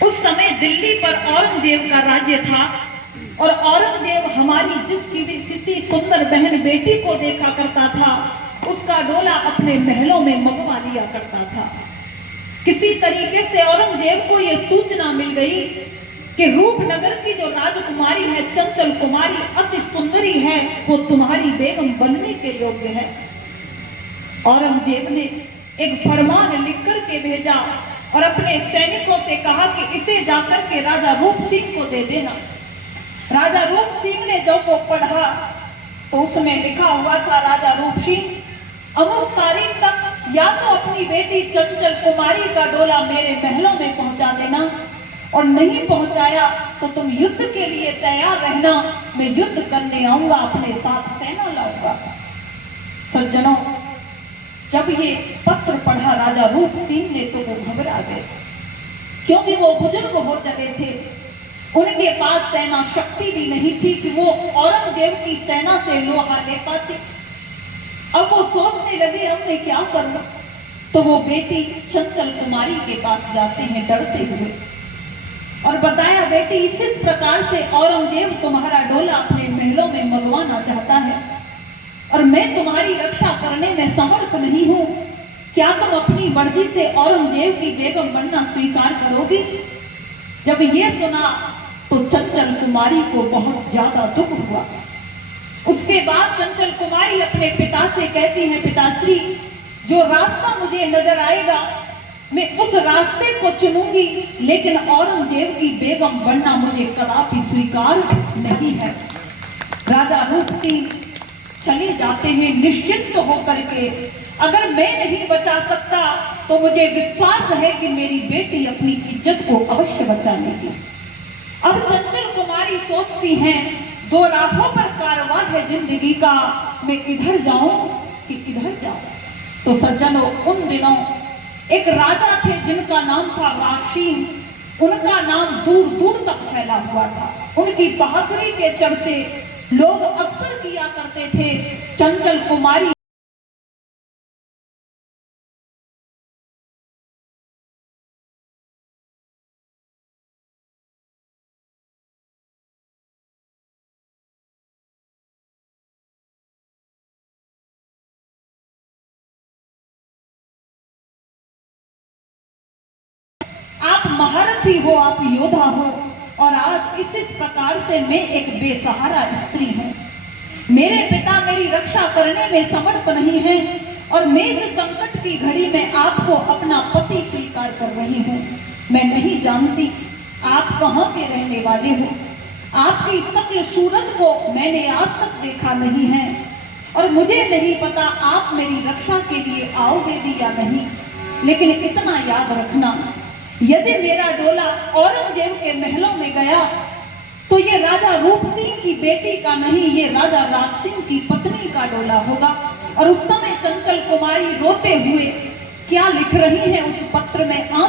उस समय दिल्ली पर औरंगजेब का राज्य था और औरंगजेब हमारी जिसकी भी किसी सुंदर बहन बेटी को देखा करता था उसका डोला अपने महलों में मंगवा लिया करता था। किसी तरीके से औरंगजेब को यह सूचना मिल गई कि रूपनगर की जो राजकुमारी है चंचल कुमारी अति सुंदरी है, वो तुम्हारी बेगम बनने के योग्य है। औरंगजेब ने एक फरमान लिख करके भेजा और अपने सैनिकों से कहा कि इसे जाकर के राजा रूप सिंह को दे देना। राजा रूप सिंह ने जब वो पढ़ा तो उसमें लिखा हुआ था, राजा रूप सिंह अमुक तारीख तक या तो अपनी बेटी चंचल कुमारी का डोला मेरे महलों में पहुंचा देना और नहीं पहुंचाया तो तुम युद्ध के लिए तैयार रहना, मैं युद्ध करने आऊंगा, अपने साथ सेना लाऊंगा। सज्जनों, जब ये पत्र पढ़ा राजा रूप सिंह ने तो वो घबरा गए, क्योंकि वो बुजुर्ग हो चुके थे। उनके पास सेना शक्ति भी नहीं थी कि वो औरंगजेब की सेना से लोहा ले पाते। अब वो सोचने लगे हमने क्या करना, तो वो बेटी चंचल कुमारी के पास जाते हैं डरते हुए और बताया, बेटी इस प्रकार से औरंगजेब तुम्हारा डोला अपने महलों में मंगवाना चाहता है और मैं तुम्हारी रक्षा करने में समर्थ नहीं हूं, क्या तुम अपनी मर्जी से औरंगजेब की बेगम बनना स्वीकार करोगी? जब ये सुना तो चंचल कुमारी को बहुत ज्यादा दुख हुआ। उसके बाद चंचल कुमारी अपने पिता से कहती है, पिताश्री जो रास्ता मुझे नजर आएगा मैं उस रास्ते को चुनूंगी, लेकिन औरंगजेब की बेगम बनना मुझे कदापि स्वीकार नहीं है। राजा रूप सिंह चले जाते हैं निश्चिंत होकर के, अगर मैं नहीं बचा सकता तो मुझे विश्वास है कि मेरी बेटी अपनी इज्जत को अवश्य बचा लेगी। अब चंचल कुमारी सोचती हैं, दो राहों पर कारवां है जिंदगी का, मैं किधर जाऊं कि किधर जाऊं। तो सज्जनों, उन दिनों एक राजा थे जिनका नाम था राशिम। उनका नाम दूर दूर तक फैला हुआ था। उनकी बहादुरी के चर्चे लोग अक्सर किया करते थे। चंचल कुमारी आप महारथी हो, आप योद्धा हो, और आज इस प्रकार से मैं एक बेसहारा स्त्री हूँ। मेरे पिता मेरी रक्षा करने में समर्थ नहीं है और मैं इस संकट की घड़ी में आपको अपना पति स्वीकार कर रही हूँ। मैं नहीं जानती आप कहाँ के रहने वाले हो, आपकी शक्ल सूरत को मैंने आज तक देखा नहीं है और मुझे नहीं पता आप मेरी रक्षा के लिए आओगे भी या नहीं, लेकिन इतना याद रखना, यदि मेरा डोला औरंगजेब के महलों में गया तो ये राजा रूप सिंह की बेटी का नहीं, ये राजा राज सिंह की पत्नी का डोला होगा। और उस समय चंचल कुमारी रोते हुए क्या लिख रही है उस पत्र में,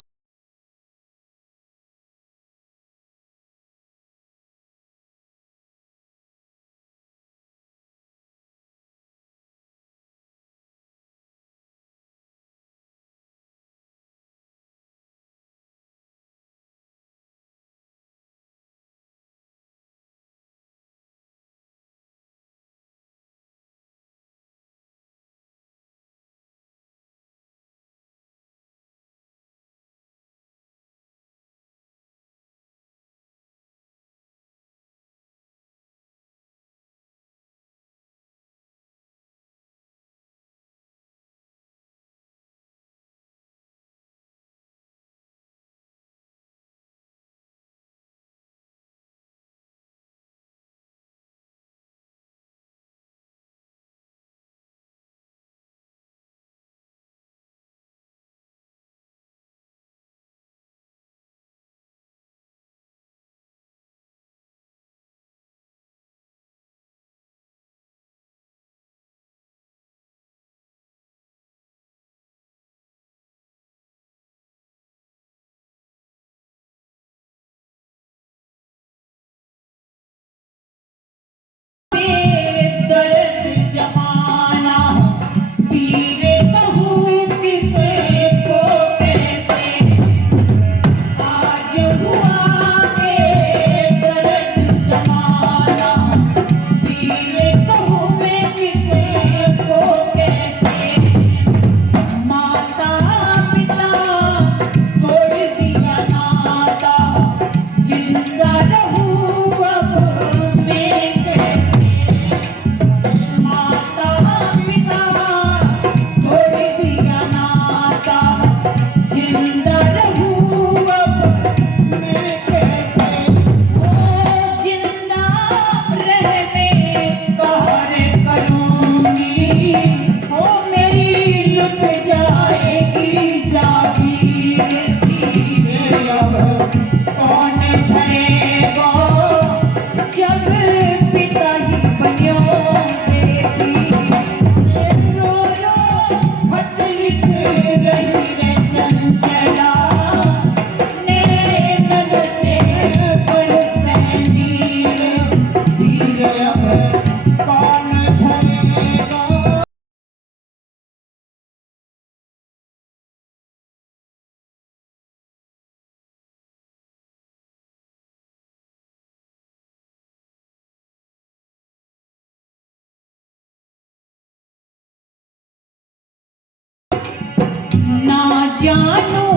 जानू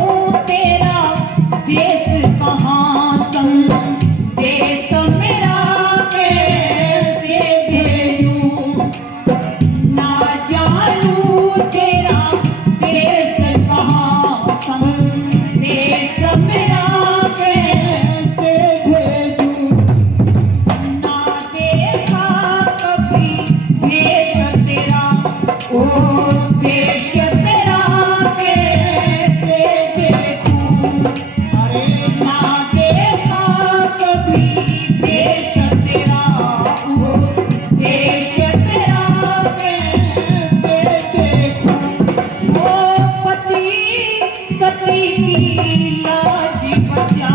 तेरा देश कहाँ संदेश मेरा कैसे भेजूं, ना जानू तेरा देश कहाँ संदेश मेरा कैसे भेजूं, ना देखा कभी देश तेरा, ओ देश तेरा कैसे देखूं, अरे ना देखा कभी देश तेरा, ओ देश तेरा कैसे देखूं, ओ पति सती की लाज बचा